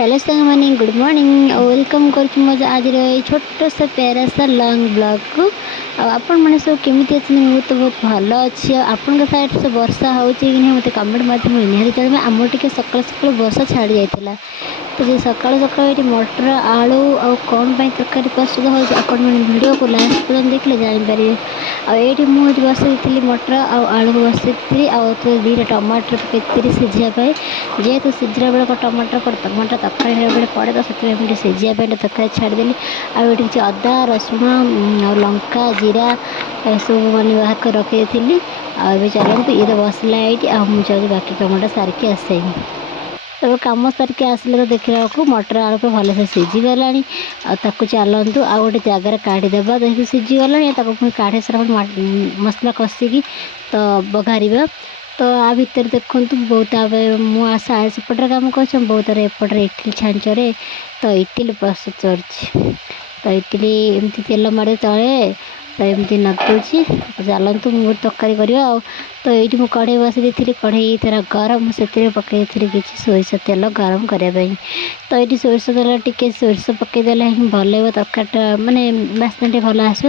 Hello संग मानी good morning welcome करुँ मो आज छोट सा प्यारा सा लंग ब्लॉग को आपण मैंने सब केमी अच्छे मुझे तो बहुत भल अच्छी आपण साइड से वर्षा हो मत कमेंट माध्यम निहाती चलिए आम टे सका सका वर्षा छाड़ी जाता तो ये सका सका ये मटर आलू आ कौन तरकारी प्रस्तुत होडियो को लास्ट पर्यटन देखले जापर आईटी मुझे बसई मटर आलू को बसई दीटा टमाटर पकई सीझापी जेहेतु सीझा बेल टमाटर टमाटर तरकारी बेले पड़े तो से सीझापी तरकारी छाड़देली आठ किसी अदा रसुण लंका जीरा सब मैंने बाहर कर रखी थी आए चलते ये तो बसला ये मुझे बाकी कमटा सारिकी आसे तब कम सारिक आसिले तो देखा मटर आलू को भलसे सीझीगला चलतु आ गए जगार काढ़ीदे जेहतु सीझीगला पुणी काढ़ी सारा मसला कषिकी तो बघार तो आ भितर देखु बहुत मुझे सेपटे कम कर बहुत एपटे इटिल छांचरे तो इटिल प्रस्तुत कर तो इटिली एमती तेल मारे तले तो एमती नदुची चलतु मुझे तरकारी करवा तो ये मुझे कढ़ई बसई थी कढ़ई तेरा गरम से पकई थी किसी सोरिष तेल गरम करने तो ये सोरिष तेल टी सोरिष पकईदेले ही भल लगे तरकारीटा मानने बास्ना भल आस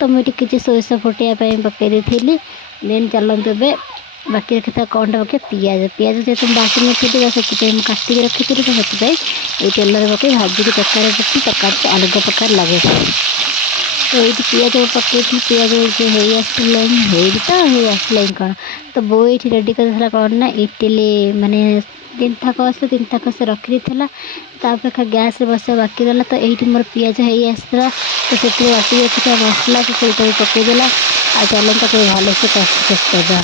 तो मुझे किसी सोरिष फुटाई पकई थी देन चलतु ए बाकी रखी कौन पके पिज पिज जेहतु बाटी नी तो से काटिक रखी थी तो ये तेल पकई भाजिक तरकारी पकई तरकारी अलग प्रकार लगे तो ये पिज पकई पिज हो आसला कौन तो बो ये रेडी कर कौन ना इटिली मानने तीन थाक आस तीन थाक से रखी तापर गैस बस बाकी रहा तो ये मोर पिज हो आसला तो से बाटी रखी मसला तो पकईदेला आ चलता भल से कषा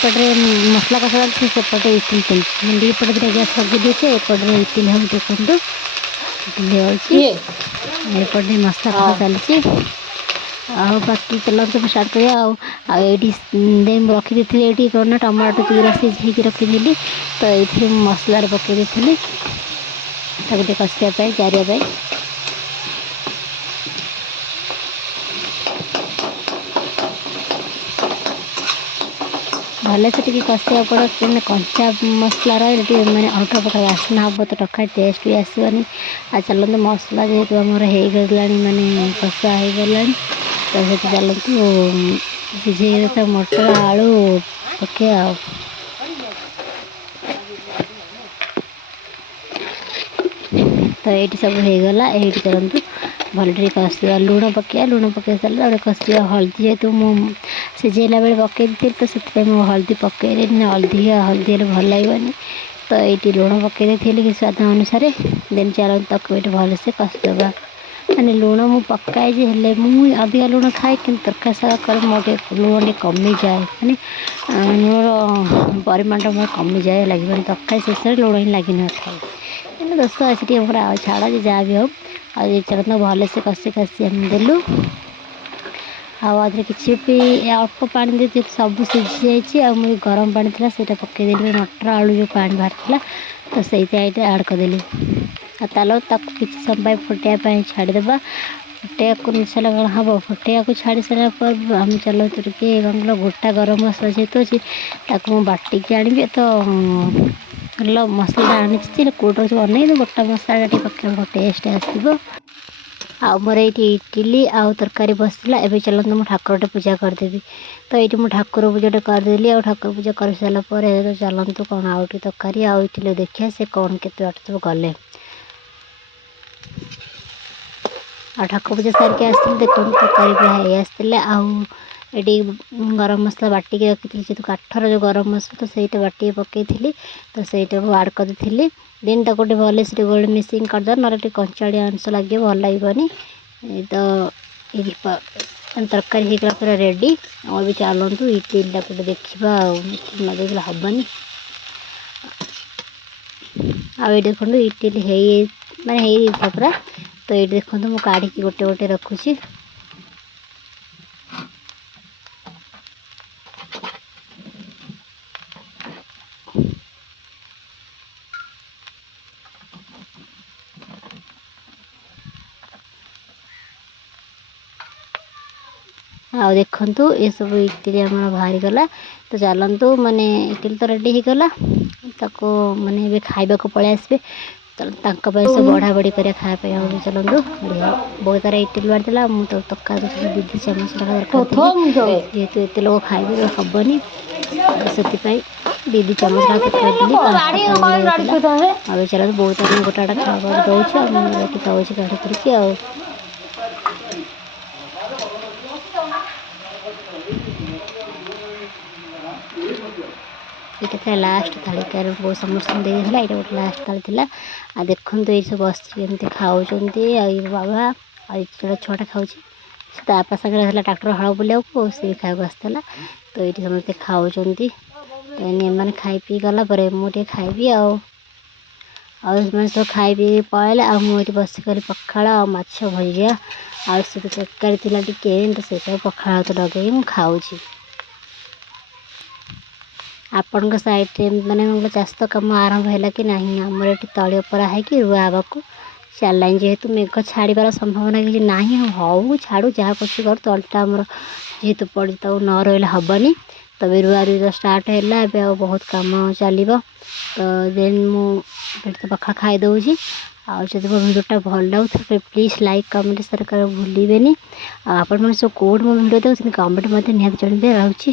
एपटे मसला कषा सेपटे इटिल चलती एपटे गैस लगे दीचे एपटे इटिल हम देखो इटिल मसला कषा चलती बाकी चलते स्टार्ट कर रखी थी ये कौन टमाटो चूरा सीझे रखी तो ये मसलार पकई थी कषापी चारिया भले से कषा पड़े कंचा मसला रही मैंने अल्टा प्रकार बास्ना हम तो टका टेस्ट भी आसवानी आ चलते मसला जेहेतु आमर हो गला मानने कषा हो गला तो ये चलतु सीझे मटर आलू पके तो ये सब हो गला ये चलतु भल कषा लुण पकड़ा लुण पकई सारे कषा हल्दी जेहतु सीझेला बेले पकई थी तो से हल्दी पकईले हल्दी हल्दी भल लगनी तो ये लुण पकई थी कि स्वाद अनुसार देन चल तक भल से कषिदेवा मैंने लुण मु पकाए जे मुझे अधिका लुण खाए कि तरकारी साग कर मोटे लुण टे कमी जाए मानने लुण परिमाण मोर कमी जाए लगे तरकारी शेष लुण ही लगी न था कि दोस्त अच्छी पूरा छाड़ जहाँ भी हो आज चलते भल से कषि कषि आम देलु आधे किसी भी अल्प पानी दे सब सीझी जाइए मुझे गरम पानी था से पकईदेली मटर आलू जो पानी बाहर तो से ऐड करदेली ताल तक किसी समय फुटाई छाड़देवा फुटाया को सारा कौन हम फुटाया को छाड़ी सारापर आम चलते टे कौन गोटा गरम मसला जेहतु अच्छी मुझे बाटिक आनी तो भल मसला आनी कौट बन गोटा मसला पकड़ टेस्ट आसो आमर ये इटिली आउ तरकारी बसला एवं चलते मुझे ठाकुरटे पूजा करदेवी तो ये मुझे ठाकुर पूजाटा करदेली आ ठाकुर पूजा कर सारापर तो चलतु कौन आउ तरकारी आउ इटिली देखिए से कौन के बाट सब गले आ ठाकुर पूजा सारिक आस देखो तरकारी प्राय आसते आड़ी गरम मसला बाटिक रखी जेहतु काठर जो गरम मसला तो सहीटा बाटिक पकई थी तो सहीटा आड करी देन तक गोटे भले से गोल्ड मिक्सिंग करदे ना कंचाड़िया अंश लगे भल लगनी तो ये तरकारी होगा पूरा रेडी और भी चलतु इटिलटा गोटे देखा न देखला हेनी आ देखो इटिल मानने पूरा तो ये देखो मुझे काढ़ी गोटे गोटे रखुची आ देखंतु ये सब इडली हमर बाहरी गला। तो चलतु माने इडली तो रेडी हो गला ताको माने ए खाइबा को पळे आसबे तांका पे सब बढ़ा बढ़ी कर खाए पे हम चलतु बढ़िया बहुत सारा इडली बांटला मु तो तक्का दीदी चमच जेहेतु एत लोग खाइबे हबनी से दीदी चमच अब चलो बहुत गोटा खावा दौर खाऊँ गाड़ी करके ये लास्ट थाली कार बहुत समस्त देला ये गोटे लास्ट थाली थी आ देखो ये सब बस खाऊँ बाबा छुआटा खाऊँ बापा सागर ट्राक्टर हल बुलाक सी खाया आसाला तो ये समस्ते खाऊँ तो मैंने खाई पी गला मुझे खाइबी सब खाई पी पलैले आ मुझे बसिक पखाड़ माछ भजिया आउ से तरकारी थी टे से पखाड़ तो लगे खाऊँ आपण साइड माने चाष कम आरंभ है कि नहीं आमर ये तली परा है कि रुआ आवाक चलाइन जेहेतु मेघ छाड़बार संभावना कि ना हऊ छाड़ू जहाँ कुछ कर तलटा आमर जेहेतु पड़ न रही हेनी तब रुआ रुई स्टार्ट है बहुत कम चलो तो देन मुझे पखा खाई दूसरी आदि मो भिडियोटा भल लगे प्लीज लाइक कमेंट शेयर कर भूलें आपण मैंने सब कौट मो भिडियो देखते कमेंट मत निहत जन रोचे।